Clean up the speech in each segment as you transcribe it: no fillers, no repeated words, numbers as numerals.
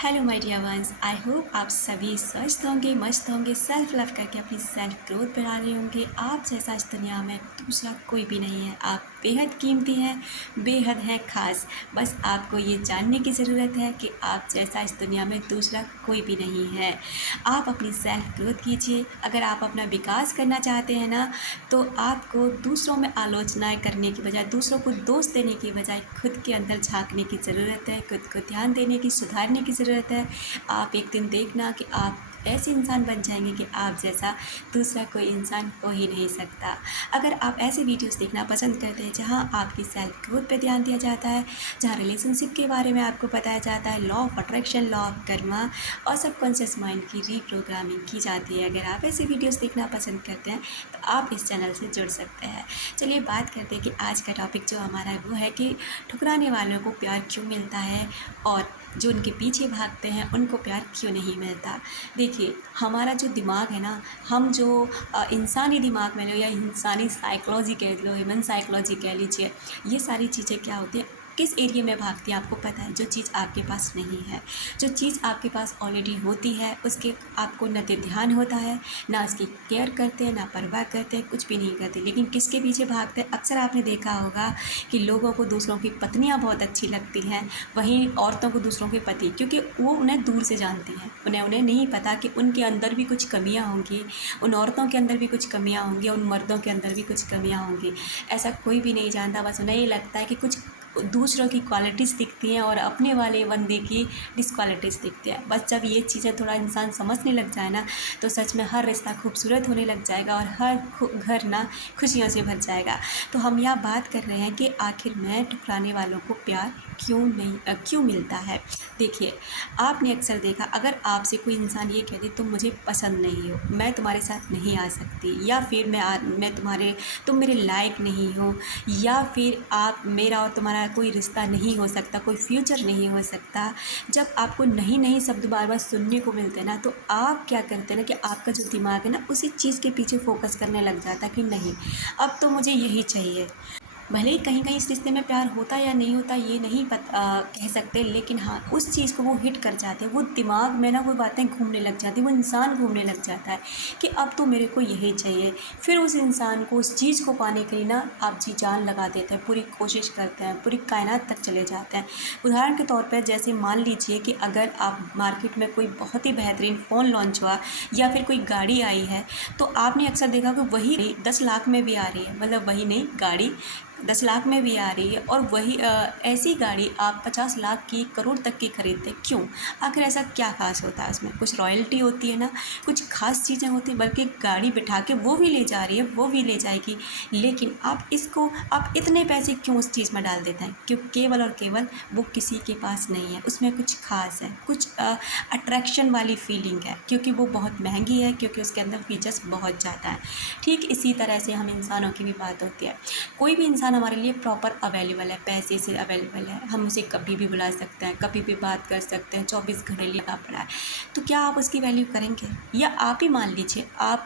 Hello my dear ones, I hope आप सभी स्वस्थ होंगे, मस्त होंगे, सेल्फ लव करके अपनी सेल्फ ग्रोथ बढ़ा रहे होंगे। आप जैसा इस दुनिया में दूसरा कोई भी नहीं है। आप बेहद कीमती हैं, बेहद हैं खास। बस आपको ये जानने की ज़रूरत है कि आप जैसा इस दुनिया में दूसरा कोई भी नहीं है। आप अपनी सेल्फ ग्रोथ कीजिए। अगर आप अपना विकास करना चाहते हैं ना, तो आपको दूसरों में आलोचनाएं करने की बजाय, दूसरों को दोष देने की बजाय खुद के अंदर झांकने की ज़रूरत है, खुद को ध्यान देने की, सुधारने की ज़रूरत है। आप एक दिन देखना कि आप ऐसे इंसान बन जाएंगे कि आप जैसा दूसरा कोई इंसान हो ही नहीं सकता। अगर आप ऐसे वीडियोस देखना पसंद करते हैं जहां आपकी सेल्फ ग्रोथ पे ध्यान दिया जाता है, जहां रिलेशनशिप के बारे में आपको बताया जाता है, law of attraction, law of Karma और सबकॉन्शियस माइंड की रीप्रोग्रामिंग की जाती है, अगर आप ऐसे वीडियोस देखना पसंद करते हैं तो आप इस चैनल से जुड़ सकते हैं। चलिए बात करते हैं कि आज का टॉपिक जो हमारा है वो है कि ठुकराने वालों को प्यार क्यों मिलता है और जो उनके पीछे भागते हैं उनको प्यार क्यों नहीं मिलता। देखिए, हमारा जो दिमाग है ना, हम जो इंसानी दिमाग में लो या इंसानी साइकोलॉजी कह लो, ह्यूमन साइकोलॉजी कह लीजिए, ये सारी चीज़ें क्या होती हैं, किस एरिया में भागती है आपको पता है। जो चीज़ आपके पास नहीं है, जो चीज़ आपके पास ऑलरेडी होती है, उसके आपको न तो ध्यान होता है, ना उसकी केयर करते हैं, ना परवाह करते हैं, कुछ भी नहीं करते। लेकिन किसके पीछे भागते हैं? अक्सर आपने देखा होगा कि लोगों को दूसरों की पत्नियां बहुत अच्छी लगती हैं, वहीं औरतों को दूसरों के पति, क्योंकि वो उन्हें दूर से जानती हैं। उन्हें नहीं पता कि उनके अंदर भी कुछ कमियां होंगी, उन औरतों के अंदर भी कुछ कमियां होंगी, उन मर्दों के अंदर भी कुछ कमियां होंगी। ऐसा कोई भी नहीं जानता। बस उन्हें ये लगता है कि कुछ दूसरों की क्वालिटीज़ दिखती हैं और अपने वाले बंदे की डिसक्वालिटीज़ दिखती है। बस जब ये चीज़ें थोड़ा इंसान समझने लग जाए ना, तो सच में हर रिश्ता खूबसूरत होने लग जाएगा और हर घर ना खुशियों से भर जाएगा। तो हम यहाँ बात कर रहे हैं कि आखिर में ठुकराने वालों को प्यार क्यों मिलता है। देखिए, आपने अक्सर देखा, अगर आपसे कोई इंसान ये कह दे तुम मुझे पसंद नहीं हो, मैं तुम्हारे साथ नहीं आ सकती, या फिर तुम मेरे लायक नहीं हो, या फिर आप मेरा और तुम्हारा कोई रिश्ता नहीं हो सकता, कोई फ्यूचर नहीं हो सकता। जब आपको नहीं नहीं शब्द बार बार सुनने को मिलते हैं ना, तो आप क्या करते हैं ना कि आपका जो दिमाग है ना, उसी चीज़ के पीछे फोकस करने लग जाता है कि नहीं, अब तो मुझे यही चाहिए। भले ही कहीं कहीं इस रिश्ते में प्यार होता या नहीं होता ये नहीं कह सकते, लेकिन हाँ, उस चीज़ को वो हिट कर जाते हैं। वो दिमाग में ना वो बातें घूमने लग जाती हैं, वो इंसान घूमने लग जाता है कि अब तो मेरे को यही चाहिए। फिर उस इंसान को, उस चीज़ को पाने के लिए ना आप जी जान लगा देते हैं, पूरी कोशिश करते हैं, पूरी कायनात तक चले जाते हैं। उदाहरण के तौर पर जैसे मान लीजिए कि अगर आप मार्केट में कोई बहुत ही बेहतरीन फ़ोन लॉन्च हुआ या फिर कोई गाड़ी आई है, तो आपने अक्सर देखा कि वही 10 लाख में भी आ रही है, मतलब वही नहीं, गाड़ी 10 लाख में भी आ रही है, और वही ऐसी गाड़ी आप 50 लाख की, करोड़ तक की खरीदते। क्यों? आखिर ऐसा क्या खास होता है उसमें? कुछ रॉयल्टी होती है ना, कुछ खास चीज़ें होती हैं, बल्कि गाड़ी बिठा के वो भी ले जा रही है, वो भी ले जाएगी। लेकिन आप इतने पैसे क्यों उस चीज़ में डाल देते हैं? क्यों? केवल और केवल वो किसी के पास नहीं है, उसमें कुछ खास है, कुछ अट्रैक्शन वाली फीलिंग है, क्योंकि वो बहुत महंगी है, क्योंकि उसके अंदर फीचर्स बहुत ज़्यादा है। ठीक इसी तरह से हम इंसानों की भी बात होती है। कोई भी इंसान हमारे लिए प्रॉपर अवेलेबल है, पैसे से अवेलेबल है, हम उसे कभी भी बुला सकते हैं, कभी भी बात कर सकते हैं, 24 घंटे लगा पड़ा है। तो क्या आप उसकी वैल्यू करेंगे? या आप ही मान लीजिए आप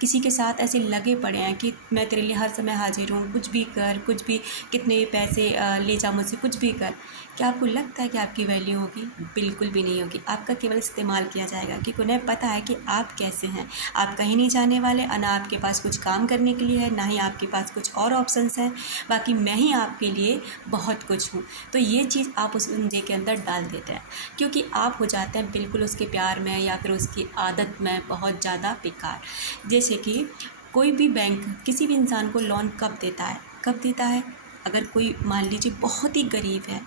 किसी के साथ ऐसे लगे पड़े हैं कि मैं तेरे लिए हर समय हाजिर हूँ, कुछ भी कर, कुछ भी, कितने पैसे ले जा मुझसे, कुछ भी कर। क्या आपको लगता है कि आपकी वैल्यू होगी? बिल्कुल भी नहीं होगी। आपका केवल इस्तेमाल किया जाएगा, क्योंकि उन्हें पता है कि आप कैसे हैं। आप कहीं नहीं जाने वाले, ना आपके पास कुछ काम करने के लिए है, ना ही आपके पास कुछ और ऑप्शंस हैं। बाकी मैं ही आपके लिए बहुत कुछ हूँ। तो ये चीज़ आप उस बंदे के अंदर डाल देते हैं, क्योंकि आप हो जाते हैं बिल्कुल उसके प्यार में या फिर उसकी आदत में बहुत ज़्यादा बेकार। जैसे कि कोई भी बैंक किसी भी इंसान को लोन कब देता है? कब देता है? अगर कोई मान लीजिए बहुत ही गरीब है,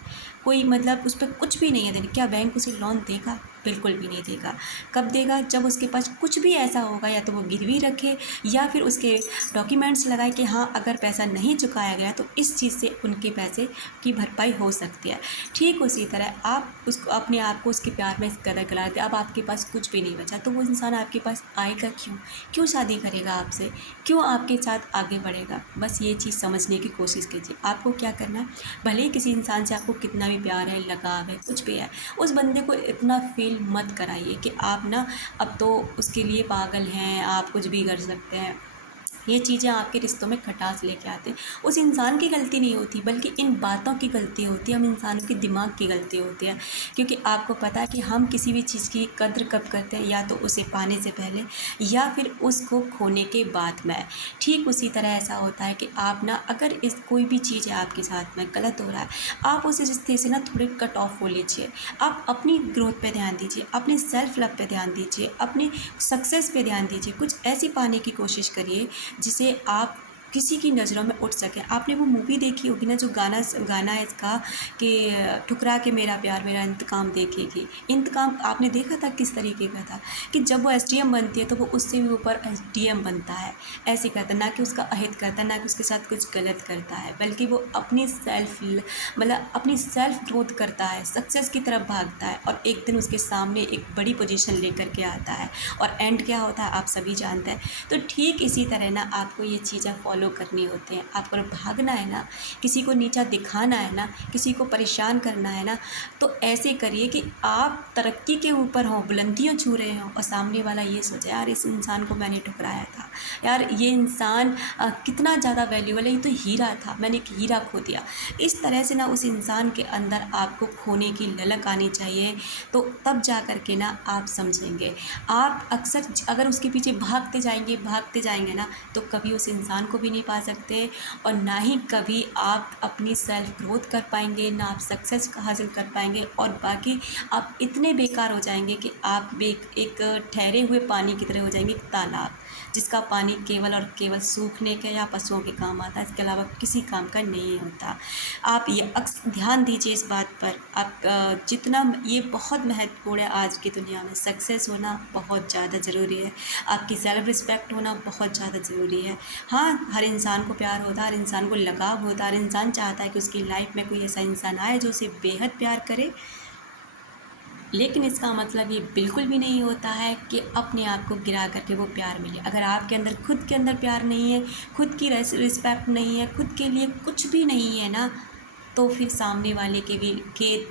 कोई मतलब उस पर कुछ भी नहीं है देने, क्या बैंक उसे लोन देगा? बिल्कुल भी नहीं देगा। कब देगा? जब उसके पास कुछ भी ऐसा होगा, या तो वो गिरवी रखे या फिर उसके डॉक्यूमेंट्स लगाए कि हाँ, अगर पैसा नहीं चुकाया गया तो इस चीज़ से उनके पैसे की भरपाई हो सकती है। ठीक उसी तरह आप उसको, अपने आप को उसके प्यार में इस कदर गला देते, अब आपके पास कुछ भी नहीं बचा, तो वो इंसान आपके पास आएगा क्यों? क्यों शादी करेगा आपसे? क्यों आपके साथ आगे बढ़ेगा? बस ये चीज़ समझने की कोशिश कीजिए। आपको क्या करना है, भले ही किसी इंसान से आपको कितना भी प्यार है, लगाव है, कुछ भी है, उस बंदे को इतना फील मत कराइए कि आप ना अब तो उसके लिए पागल हैं, आप कुछ भी कर सकते हैं। ये चीज़ें आपके रिश्तों में खटास लेके आते हैं। उस इंसान की गलती नहीं होती, बल्कि इन बातों की गलती होती है, हम इंसानों के दिमाग की गलती होती है। क्योंकि आपको पता है कि हम किसी भी चीज़ की कद्र कब करते हैं, या तो उसे पाने से पहले या फिर उसको खोने के बाद में। ठीक उसी तरह ऐसा होता है कि आप ना, अगर इस कोई भी चीज़ है आपके साथ में गलत हो रहा है, आप उस रिश्ते से ना थोड़े कट ऑफ हो लीजिए। आप अपनी ग्रोथ पे ध्यान दीजिए, अपने सेल्फ लव पे ध्यान दीजिए, अपनी सक्सेस पे ध्यान दीजिए। कुछ ऐसी पाने की कोशिश करिए जिसे आप किसी की नज़रों में उठ सकें। आपने वो मूवी देखी होगी ना, जो गाना है इसका कि ठुकरा के मेरा प्यार मेरा इंतकाम देखेगी। इंतकाम आपने देखा था किस तरीके का था, कि जब वो एसडीएम बनती है तो वो उससे भी ऊपर एसडीएम बनता है। ऐसे करता है, ना कि उसका अहित करता है, ना कि उसके साथ कुछ गलत करता है, बल्कि वो अपनी मतलब अपनी सेल्फ ग्रोथ करता है, सक्सेस की तरफ भागता है, और एक दिन उसके सामने एक बड़ी पोजीशन लेकर के आता है। और एंड क्या होता है आप सभी जानते हैं। तो ठीक इसी तरह ना आपको ये चीज़ें फॉलो करनी होती हैं। आपको भागना है ना, किसी को नीचा दिखाना है ना, किसी को परेशान करना है ना, तो ऐसे करिए कि आप तरक्की के ऊपर हों, बुलंदियों छू रहे हों, और सामने वाला ये सोचे यार इस इंसान को मैंने ठुकराया था, यार ये इंसान कितना ज़्यादा वैल्यूबल है, ये तो हीरा था, मैंने एक हीरा खो दिया। इस तरह से ना उस इंसान के अंदर आपको खोने की ललक आनी चाहिए, तो तब जा कर के ना आप समझेंगे। आप अक्सर अगर उसके पीछे भागते जाएंगे ना, तो कभी उस इंसान को भी नहीं पा सकते, और ना ही कभी आप अपनी सेल्फ ग्रोथ कर पाएंगे, ना आप सक्सेस हासिल कर पाएंगे, और बाकी आप इतने बेकार हो जाएंगे कि आप एक ठहरे हुए पानी की तरह हो जाएंगे, तालाब जिसका पानी केवल और केवल सूखने के या पशुओं के काम आता है, इसके अलावा किसी काम का नहीं होता। आप ये ध्यान दीजिए इस बात पर। आप जितना ये बहुत महत्वपूर्ण है आज की दुनिया में, सक्सेस होना बहुत ज़्यादा ज़रूरी है, आपकी सेल्फ रिस्पेक्ट होना बहुत ज़्यादा ज़रूरी है। हाँ, हर इंसान को प्यार होता है, हर इंसान को लगाव होता है, हर इंसान चाहता है कि उसकी लाइफ में कोई ऐसा इंसान आए जो उसे बेहद प्यार करे, लेकिन इसका मतलब ये बिल्कुल भी नहीं होता है कि अपने आप को गिरा करके वो प्यार मिले। अगर आपके अंदर खुद के अंदर प्यार नहीं है, खुद की रिस्पेक्ट नहीं है, खुद के लिए कुछ भी नहीं है ना, तो फिर सामने वाले के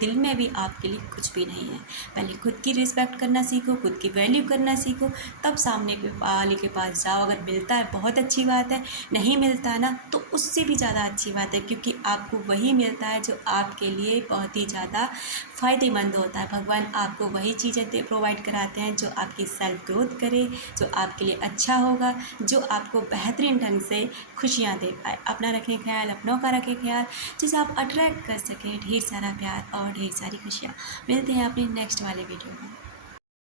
दिल में भी आपके लिए कुछ भी नहीं है। पहले खुद की रिस्पेक्ट करना सीखो, खुद की वैल्यू करना सीखो, तब सामने के वाले के पास जाओ। अगर मिलता है बहुत अच्छी बात है, नहीं मिलता है ना, तो उससे भी ज़्यादा अच्छी बात है, क्योंकि आपको वही मिलता है जो आपके लिए बहुत ही ज़्यादा फ़ायदेमंद होता है। भगवान आपको वही चीज़ें प्रोवाइड कराते हैं जो आपकी सेल्फ ग्रोथ करे, जो आपके लिए अच्छा होगा, जो आपको बेहतरीन ढंग से खुशियाँ दे पाए। अपना रखें ख्याल, अपनों का रखें ख्याल, जिसे आप अट्रैक्ट कर सकें ढेर सारा प्यार और ढेर सारी खुशियाँ। मिलते हैं अपने नेक्स्ट वाले वीडियो में।